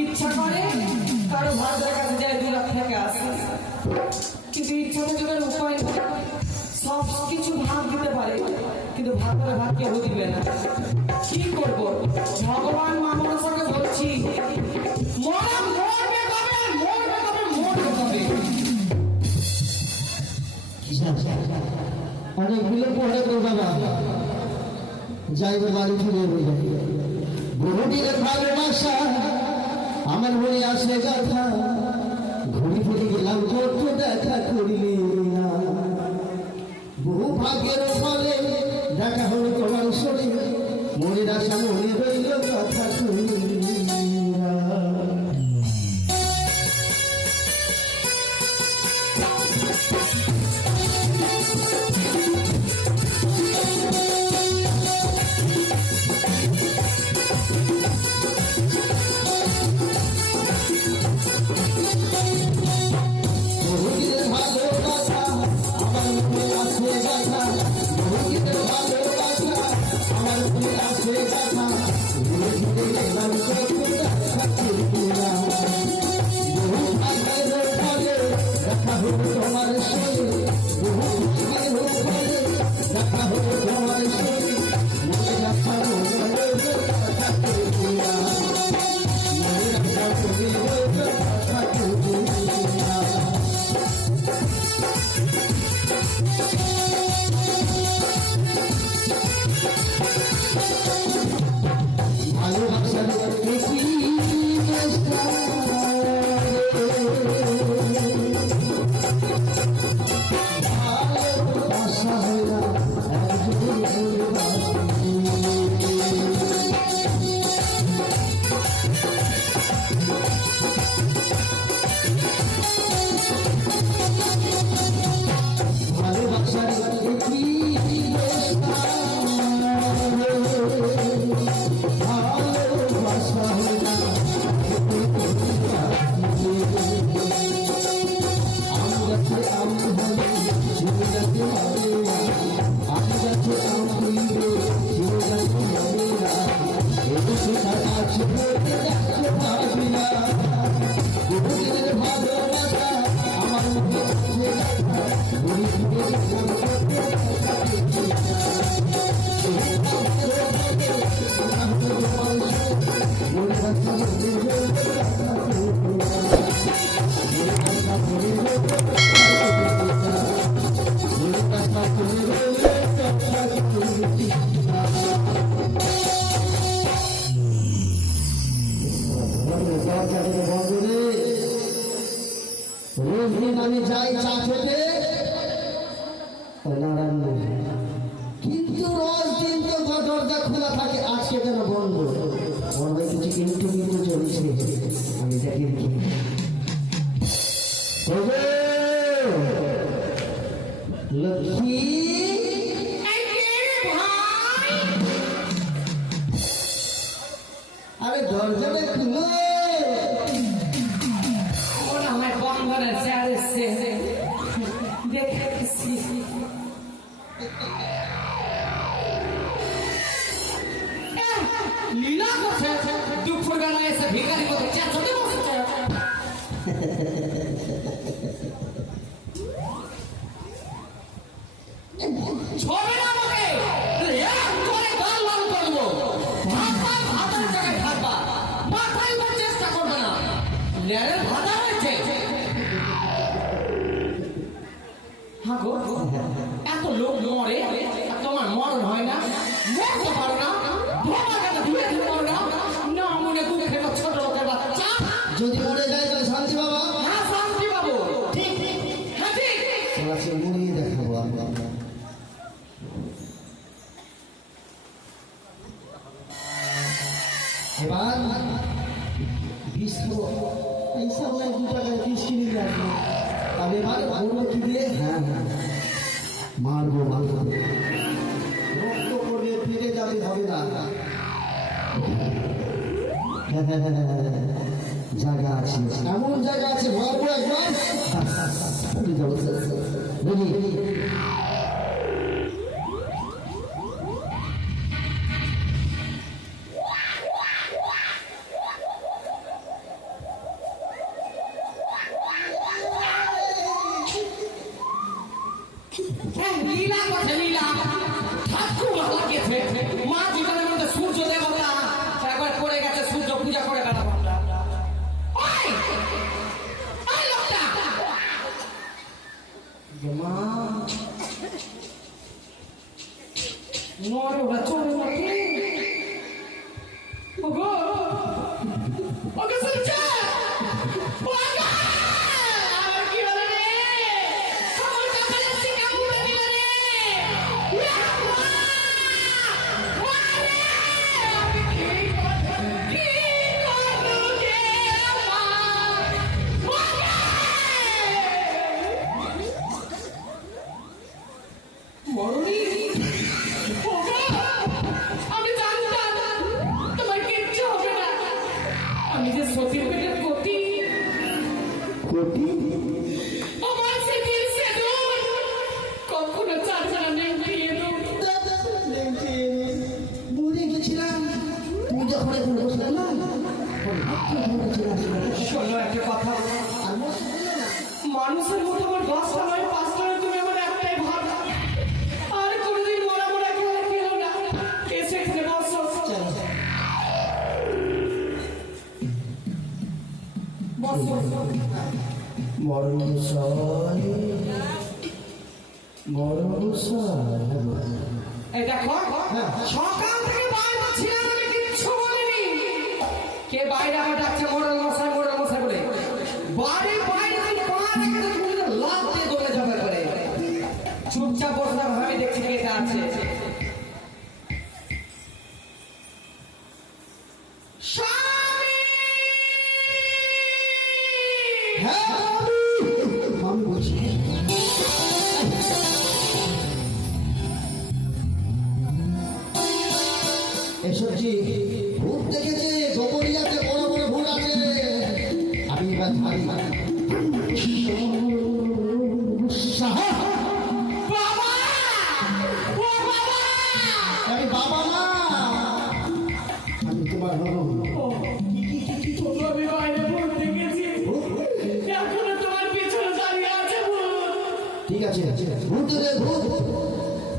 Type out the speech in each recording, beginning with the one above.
ইচ্ছা করে কারো ভাতার কাছে যায় 2 লাখ টাকা আসে, কিন্তু ইচ্ছা করে উপায় সব কিছু ভাগ দিতে পারে, কিন্তু ভাতার ভাগ কেউ দিবে না। কি করবো? ভগবান মা মনসাকে বলছি মরবে অনেকগুলো পড়ে তো বাবা যাইবে বাড়ি ফিরে বহুদিনের ভালোবাসা আমার মনে আসে কথা, ঘুরি ফিরে গেলাম চোখ দেখা করিলে না, বহু ভাগ্যের ফলে দেখা হলো তোমার শরীর, মনের আশা মনে রইল কথা শুনি আমি যাই চা খেতে, কিন্তু রোজ কিন্তু দরজা খোলা থাকে, আজকে কেন বন্ধ? বন্ধ কিছু কিন্তু চলছে, আমি দেখি লক্ষ্মী আরে দরজাটা খুলো, লীলা করছে দুপুর বেলা এসে ভিখারি মতো চেঁচাতে বসেছে। ছবে না আমাকে এক করে গাল লাল করবো, ভাতার ভাতার জায়গায় ভাতবা, মাথায় চেষ্টা করবে না, লেরের ভাতা হয়েছে। হ্যাঁ গো, এত লোক মরে, তোমার মরণ হয় না, মরতে পারো না। আমার কাছে ধুয়ে দিতে পারো না না মনে দুঃখে ছোট লোকের বাচ্চা যদি মরে যায় তাহলে শান্তি বাবা হ্যাঁ শান্তি বাবু ঠিক হ্যাঁ ঠিক আছে মরিয়ে দেখাবো আমরা এবার বিষ খাবো এই সময় 2 টাকায় বিষ কিনে নিয়ে আসবো আর এবার বলবো কি দিয়ে হ্যাঁ মারবো রক্ত করে ফিরে যাবে হবে না জায়গা আছে এমন জায়গা আছে মারবো একবার ফিরে যাবো রেডি লীলা করছে লীলা ঠাকুর লাগিয়েছে মা জীবনের মধ্যে সূর্য দেবতা একবার পড়ে গেছে সূর্য পূজা করে বেড়াবো আমরা ওই! ওই লোকটা! মা মরে ওরা চলে নাকি ওগো ওগো সূর্য ওগো আমার কি হলো রে আমার কপালে শিকা মুড়ে দিল রে ইয়া মা মারে আমি কি করব রে মা মরুনি আমি জানতাম তোমার কিচ্ছু হবে না আমি যে সতীর পেটের গতি কোটি আমার সেদিন সেদুর কখনো চারখানা নেই দিয়ে মরে গেছিলাম তুই যখন এখন বসলে না শোনো একটা কথা মানুষের মতো আমার 10টা নয় 5টা নয় তুমি আমার একটাই ভাব আর কোনোদিন মরা মরা খেলা খেলো না এসে এখানে বসো বসো মরণ এই দেখো সকাল থেকে বাইরে ছিলাম আমি কিচ্ছু বলিনি কে বাইরে আমার ডাকছে মোড়ল মশাই বলে বাইরে তুই পা রেখে তো তুমি লাভ দিয়ে দৌড়ে যাবে করে চুপচাপ বসলাম আমি দেখছি কে এটা আছে স্বামী! আমি বলছি এসবজি ভূত দেখেছে গোপরিয়াতে বড় বড় ভূত আছে আমি এবার ছাড়ি বাবা! ও বাবা! আমি বাবা না আমি তোমার বাবা আমি বাইরে ভূত দেখেছি এখনো তোমার পিছনে দাঁড়িয়ে আছে ভূত ঠিক আছে ভূত রে ভূত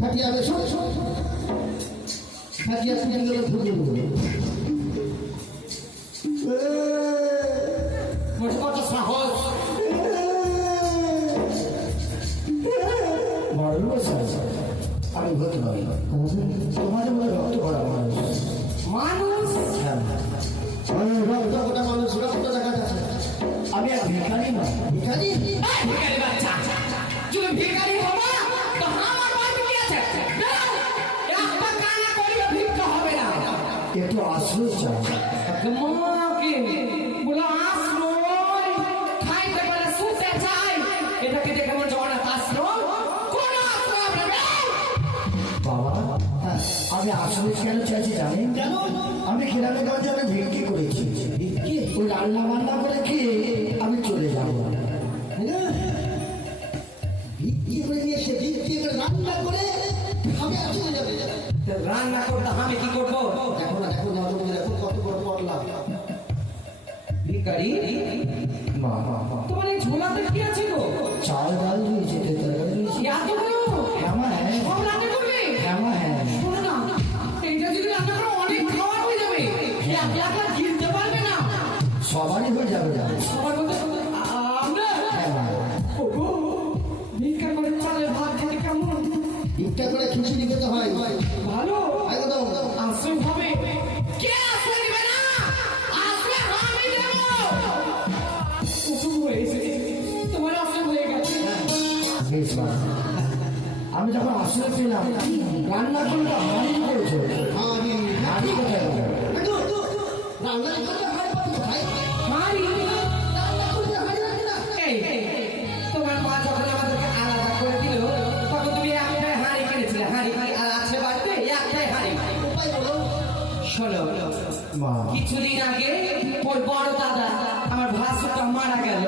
খাটিয়া রে শোন খাটিয়া শুনে গেল ভূত মোটে কত সাহস আমি ভূত নই তোমাদের মধ্যে রক্ত করা মানুষ মানুষ রক্ত করা মানুষ রক্ত দেখা যাচ্ছে আমি এক ভিখারি নয় ভিখারি ভিখারি বাচ্চা তুমি ভিখারি হবা তো আমার বাড়ি কি আছে বেরো! একটা কানা করিও ভিক্ষা হবে না একটু আশ্রয় চাই মাকে বলো আশ্রয় খাইতে পারে শুতে চাই এটাকে দেখে মনে হয় না আশ্রয় কোন আশ্রয় হবে না? বাবা আমি আশ্রয় কেন চাইছি জানেন কেন আমি গ্রামে গঞ্জে আমি ভিক্ষি করেছি ওই রান্না বান্না করে খেয়ে আমি চলে যাবো ভিক্ষি করে নিয়ে সে ভিক্ষি করে রান্না করে আমি আর চলে যাবে তো রান্না করতে আমি কি করবো দেখো না দেখো কত বড় পটলা ভিখারি তোমার এই ঝোলাতে কি আছে গো চাল ডাল দিয়েছে এতগুলো সব রান্না করবে শোনো না এইটা যদি রান্না করো অনেক খাওয়া হয়ে যাবে একলা গিলতে পারবে না সবারই হয়ে যাবে সবার মধ্যে আমরা ওগো ভিক্ষা করে চালের ভাত খেতে কেমন ভিক্ষা করে খিচুড়ি খেতে হয় ভালো একদম আশ্রয় হবে বেশ বাবা। আমি যখন আসলে পেলাম রান্না করলে হাঁড়ি করেছো, হাঁড়ি কোথায় গেল? হাঁড়ি? এই, তোমার মা যখন আমাদেরকে আলাদা করে দিল তখন তুমি একটাই হাঁড়ি কিনেছিলে। হাঁড়ি আর আছে বাড়িতে একটাই হাঁড়ি। শোনো, মা কিছুদিন আগে ওর বড় দাদা আমার ভাসুরটা মারা গেল।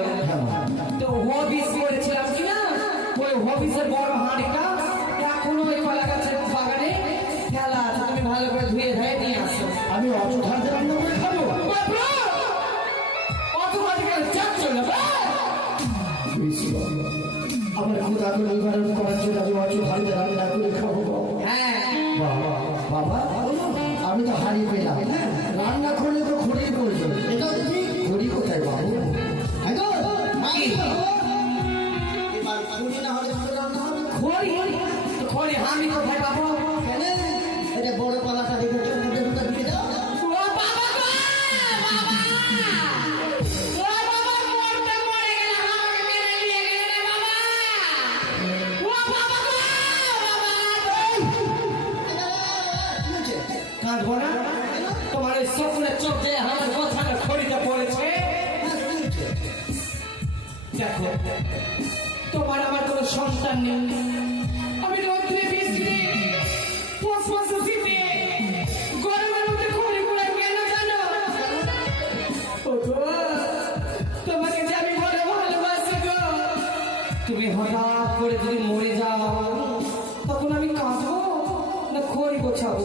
তো হবিস করেছিলাম কিনা, ওই হবিসের বড় হাঁড়িটা এখনো ওই কলা গাছের বাগানে ফেলা আছে। তুমি ভালো করে ধুয়ে ধুয়ে নিয়ে আসো। আমি অযোধ্যাতে রান্না করে খাবো? অত বাজে গেলে যাচ্ছ না বেশ বাবা। আমার ক্ষুধা করে নিবারণ করার জন্য আমি অযোধ্যাতে রান্না করে খাবো বাবা। হ্যাঁ, বাবা বাবা, আমি তো হারিয়ে পেলাম। রান্না করলে তো খড়ির প্রয়োজন, এটা কি খড়ি কোথায় বাবু? খড়ি? খড়ি আমি কোথায় পাবো? এটা বড় পালাটা দেখেছো, মুখে মুখে দিয়ে দাও। ও বাবা গো! বাবা! ও বাবা, মরতে মরে গেলে আমাকে মেরে নিয়ে গেলে রে বাবা! ও বাবা গো! বাবা! কাঁদবো না? তোমার ওই শকুনের চোখ যে আমার গোছানো খড়িতে পড়েছে। দেখো, তোমার আমার কোনো সন্তান নেই। আমি রোদ্রে বৃষ্টিতে ফসফস শীতে গরমের মধ্যে খড়ি কুড়াই কেন জানো? ওগো, তোমাকে যে আমি বড় ভালোবাসি গো। তুমি হঠাৎ করে যদি মরে যাও তখন আমি কাঁদবো না খড়ি গোছাবো?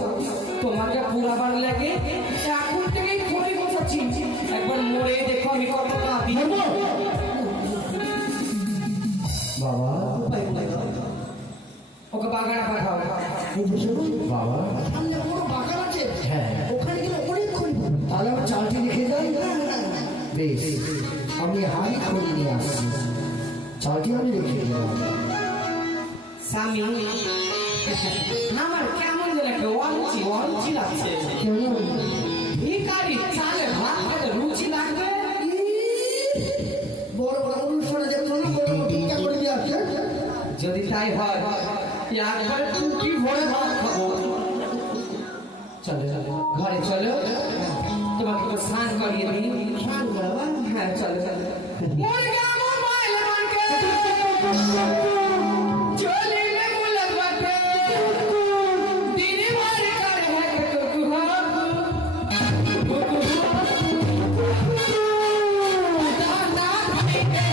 তোমাকে পুরাবার লাগে এখন থেকেই খড়ি গোছাচ্ছি। একবার মরে দেখো আমি কত কাঁদি। বাবা ওকে বাগানে পাঠাও। বাবা, সামনে বড় বাগান আছে, হ্যাঁ, ওখানে গেলে অনেক খড়ি পাবো। তাহলে আমার চালটি রেখে যাই। বেশ, আমি হাড়ি খড়ি নিয়ে আসছি, চালটি আমি রেখে দিলাম। স্বামী, আমার কেমন যেন একটা অরুচি লাগছে। কেমন? ভিখারি চালে ভাত খেতে রুচি লাগবে। বড় বড় অনুষ্ঠানে যে তুমি বড় বড় টিকা করে দিয়ে আসছে, যদি তাই হয় একবারে টুকি ভরে ভাত খাবো। চলো চলো ঘরে চলো, তোমাকে তো স্নান করিয়ে দিই। স্নান করাবা? হ্যাঁ চলো চলো। মুরগা মোবাইল মানকে চলে রে মুলক বাটে দিনে ভর করে है कुकु दादा भाई के